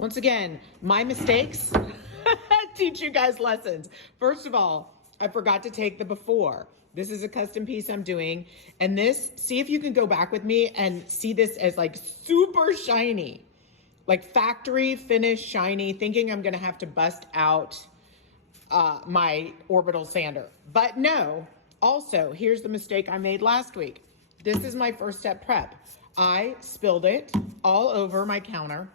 Once again, my mistakes teach you guys lessons. First of all, I forgot to take the before. This is a custom piece I'm doing. And this, see if you can go back with me and see this as like super shiny, like factory finish shiny, thinking I'm gonna have to bust out my orbital sander. But no, also, here's the mistake I made last week. This is my first step prep. I spilled it all over my counter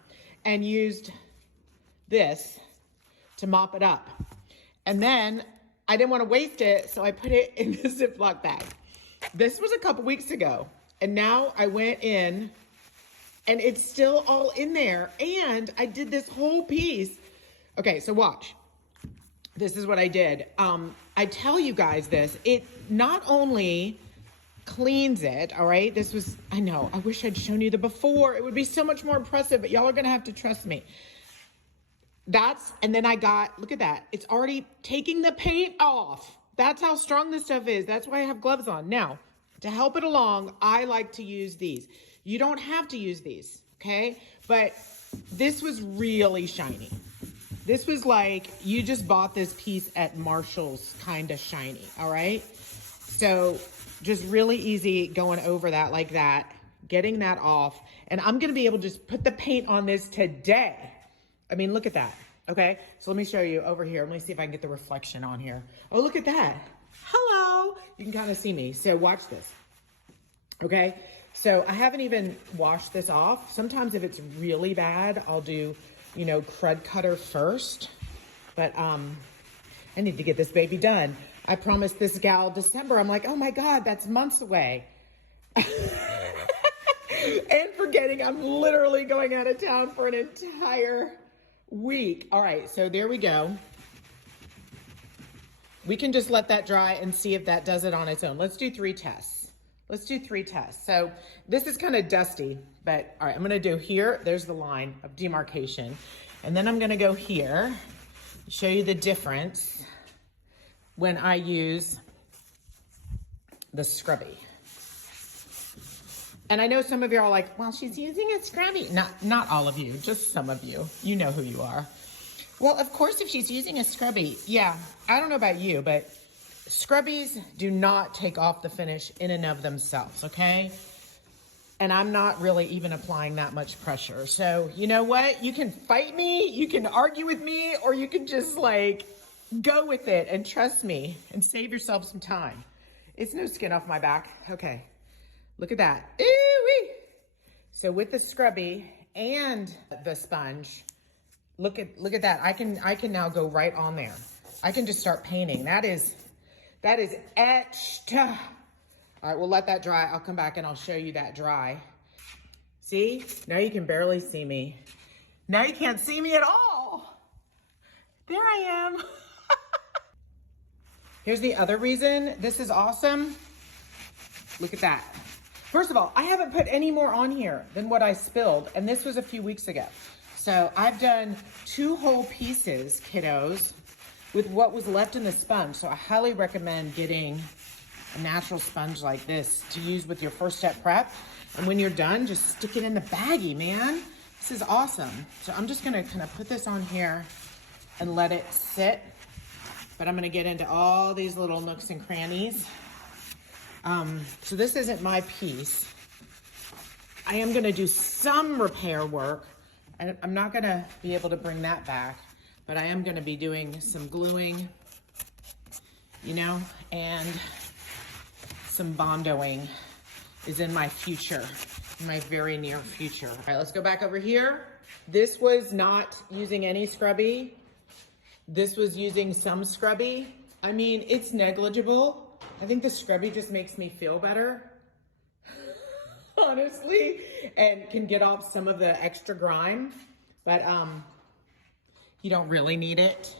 and used this to mop it up. And then I didn't want to waste it, so I put it in the Ziploc bag. This was a couple weeks ago, and now I went in and it's still all in there, and I did this whole piece. Okay, so watch. This is what I did. I tell you guys this, it not only cleans it, all right? This was, I know, I wish I'd shown you the before. It would be so much more impressive, but y'all are gonna have to trust me. And then I got, look at that. It's already taking the paint off. That's how strong this stuff is. That's why I have gloves on. Now, to help it along, I like to use these. You don't have to use these, okay? But this was really shiny. This was like, you just bought this piece at Marshall's kind of shiny, all right? So just really easy going over that like that, getting that off. And I'm gonna be able to just put the paint on this today. I mean, look at that, okay? So let me show you over here. Let me see if I can get the reflection on here. Oh, look at that. Hello. You can kind of see me. So watch this, okay? So I haven't even washed this off. Sometimes if it's really bad, I'll do, you know, crud cutter first. But I need to get this baby done. I promised this gal December. I'm like, oh my God, that's months away. And forgetting I'm literally going out of town for an entire week. All right, so there we go. We can just let that dry and see if that does it on its own. Let's do 3 tests. Let's do 3 tests. So this is kind of dusty, but all right, I'm gonna do here. There's the line of demarcation. And then I'm gonna go here, show you the difference when I use the scrubby. And I know some of you are like, well, she's using a scrubby. Not all of you, just some of you. You know who you are. Well, of course, if she's using a scrubby, yeah, I don't know about you, but scrubbies do not take off the finish in and of themselves, okay? And I'm not really even applying that much pressure. So you know what? You can fight me, you can argue with me, or you can just like go with it and trust me and save yourself some time. It's no skin off my back. Okay. Look at that. Ooh-wee. So with the scrubby and the sponge, look at that. I can now go right on there. I can just start painting. That is etched. All right, we'll let that dry. I'll come back and I'll show you that dry. See? Now you can barely see me. Now you can't see me at all. There I am. Here's the other reason this is awesome. Look at that. First of all, I haven't put any more on here than what I spilled, and this was a few weeks ago. So I've done 2 whole pieces, kiddos, with what was left in the sponge. So I highly recommend getting a natural sponge like this to use with your first step prep. And when you're done, just stick it in the baggie, man. This is awesome. So I'm just gonna kind of put this on here and let it sit. But I'm gonna get into all these little nooks and crannies. So this isn't my piece. I am gonna do some repair work. I'm not gonna be able to bring that back, but I am gonna be doing some gluing, you know, and some bondoing is in my future, in my very near future. All right, let's go back over here. This was not using any scrubby. This was using some scrubby. I mean, it's negligible. I think the scrubby just makes me feel better, honestly, and can get off some of the extra grime, but you don't really need it.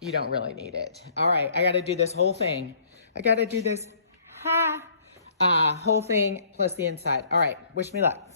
You don't really need it. All right, I gotta do this whole thing. I gotta do this whole thing plus the inside. All right, wish me luck.